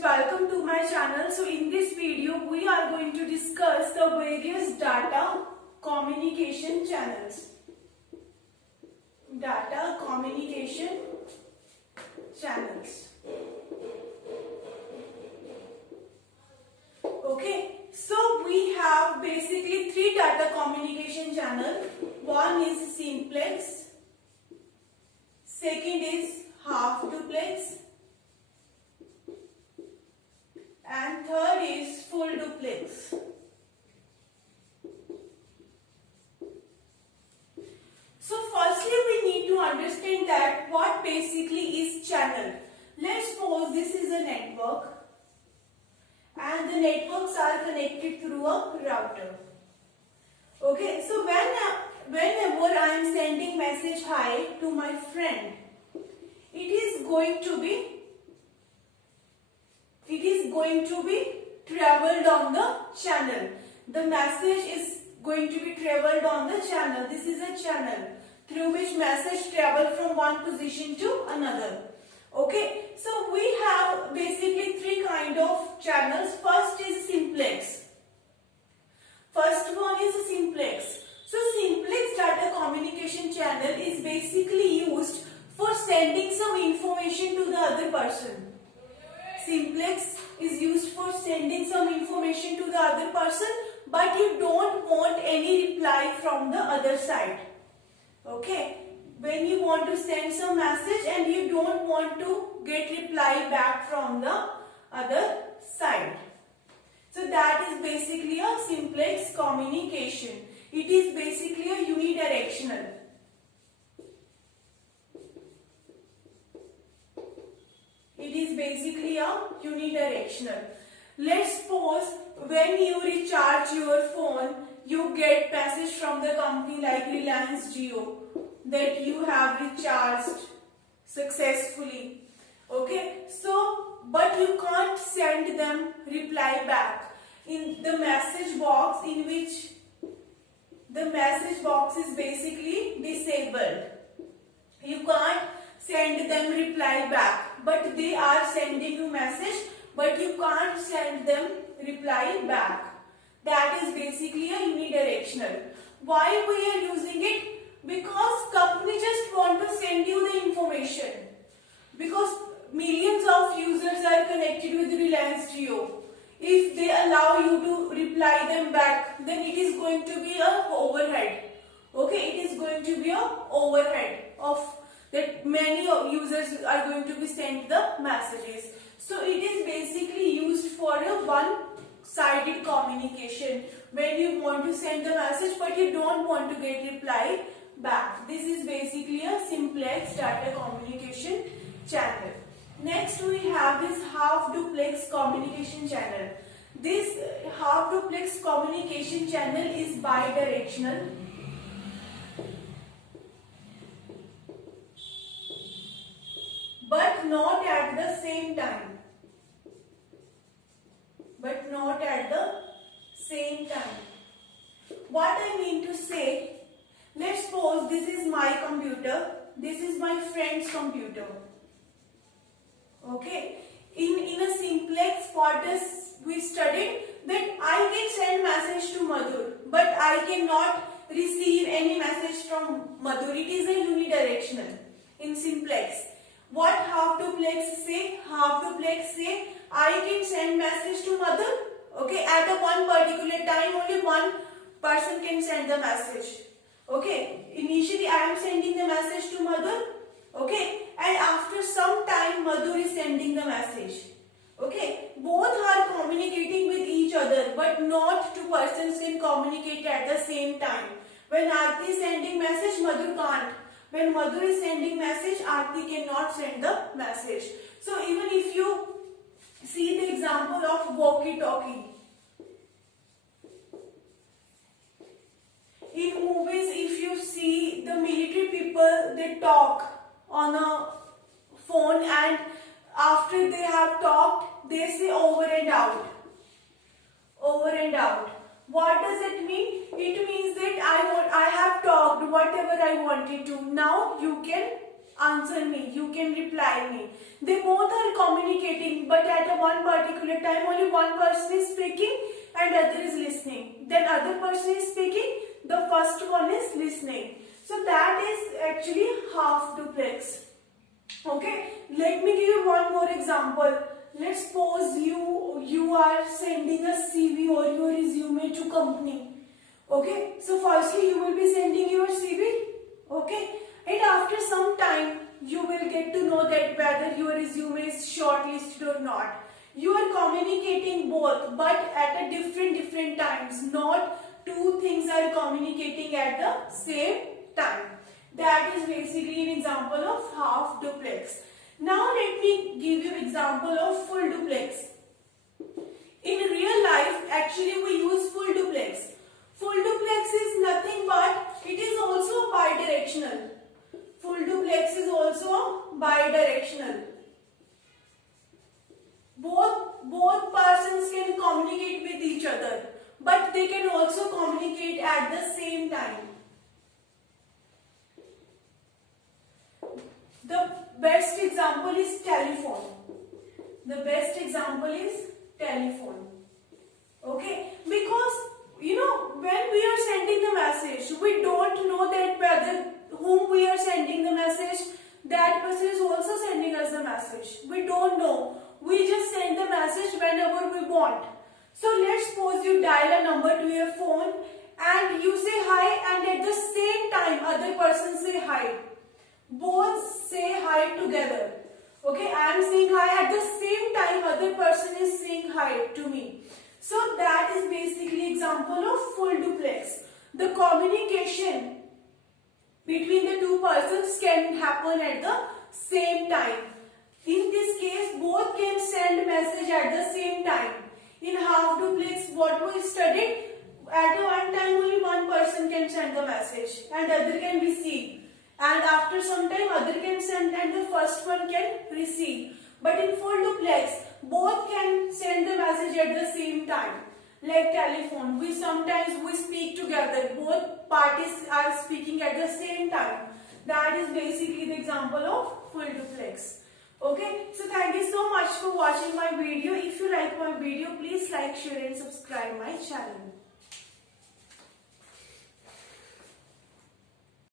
welcome to my channel. So in this video we are going to discuss the various data communication channels. Data communication channels. Okay, so we have basically three data communication channels. One is simplex, second is half duplex, and third is full duplex. So firstly we need to understand that what basically is channel. Let's suppose this is a network and the networks are connected through a router. Okay, so whenever I am sending message hi to my friend, it is going to be traveled on the channel. The message is going to be traveled on the channel. This is a channel through which message travel from one position to another. Okay, so we have basically three kind of channels. First is simplex. First one is simplex. So simplex data communication channel is basically used for sending some information to the other person. Simplex is used for sending some information to the other person, but you don't want any reply from the other side. Okay, when you want to send some message and you don't want to get reply back from the other side. So that is basically a simplex communication. It is basically a unidirectional. It is basically a unidirectional. Let's suppose when you recharge your phone, you get message from the company like Reliance Jio that you have recharged successfully. Okay, so but you can't send them reply back in the message box, in which the message box is basically disabled. You can't send them reply back, but they are sending you message, but you can't send them reply back. That is basically a unidirectional. Why we are using it? Because company just want to send you the information. Because millions of users are connected with Reliance Jio. If they allow you to reply them back, then it is going to be a overhead. Okay, it is going to be a overhead of that many users are going to be sent the messages. So it is basically used for a one-sided communication when you want to send the message but you don't want to get reply back. This is basically a simplex data communication channel. Next we have this half duplex communication channel. This half duplex communication channel is bidirectional. But not at the same time. But not at the same time. What I mean to say, let's suppose this is my computer, this is my friend's computer. Okay, in a simplex what we studied that I can send message to Madhur, but I cannot receive any message from Madhur. It is a unidirectional in simplex. What half duplex say? Half duplex say I can send message to Madhur. Okay, at a one particular time only one person can send the message. Okay, initially I am sending the message to Madhur. Okay, and after some time Madhur is sending the message. Okay, both are communicating with each other, but not two persons can communicate at the same time. When Aarti is sending message, Madhur can't. When Madhur is sending message, Aarti cannot send the message. So even if you see the example of walkie-talkie. In movies, if you see the military people, they talk on a phone and after they have talked, they say over and out. Over and out. What does it mean? It means that I have talked whatever I wanted to. Now you can answer me, you can reply me. They both are communicating, but at a one particular time only one person is speaking and other is listening. Then other person is speaking, the first one is listening. So that is actually half duplex. Okay, let me give you one more example. Let's suppose you are sending a CV or your resume to company. Okay, so firstly you will be sending your CV. Okay, and after some time you will get to know that whether your resume is shortlisted or not. You are communicating both, but at a different times. Not two things are communicating at the same time. That is basically an example of half duplex. Now let me give you example of full duplex. In real life, actually we use full duplex. Full duplex is nothing but it is also bidirectional. Full duplex is also bidirectional. Both persons can communicate with each other, but they can also communicate at the same time. The best example is telephone. The best example is telephone. Okay, because when we are sending the message, we don't know that whether whom we are sending the message, that person is also sending us the message. We don't know. We just send the message whenever we want. So let's suppose you dial a number to your phone and you say hi, and at the same time other person say hi. Both say hi together. Okay, I am saying hi, at the same time other person is saying hi to me. So that is basically example of full duplex. The communication between the two persons can happen at the same time. In this case, both can send message at the same time. In half duplex, what we studied, at one time only one person can send the message and other can receive. And after some time other can send and the first one can receive. But in full duplex, both can send the message at the same time. Like telephone, sometimes we speak together. Both parties are speaking at the same time. That is basically the example of full duplex. Okay, so thank you so much for watching my video. If you like my video, please like, share and subscribe my channel.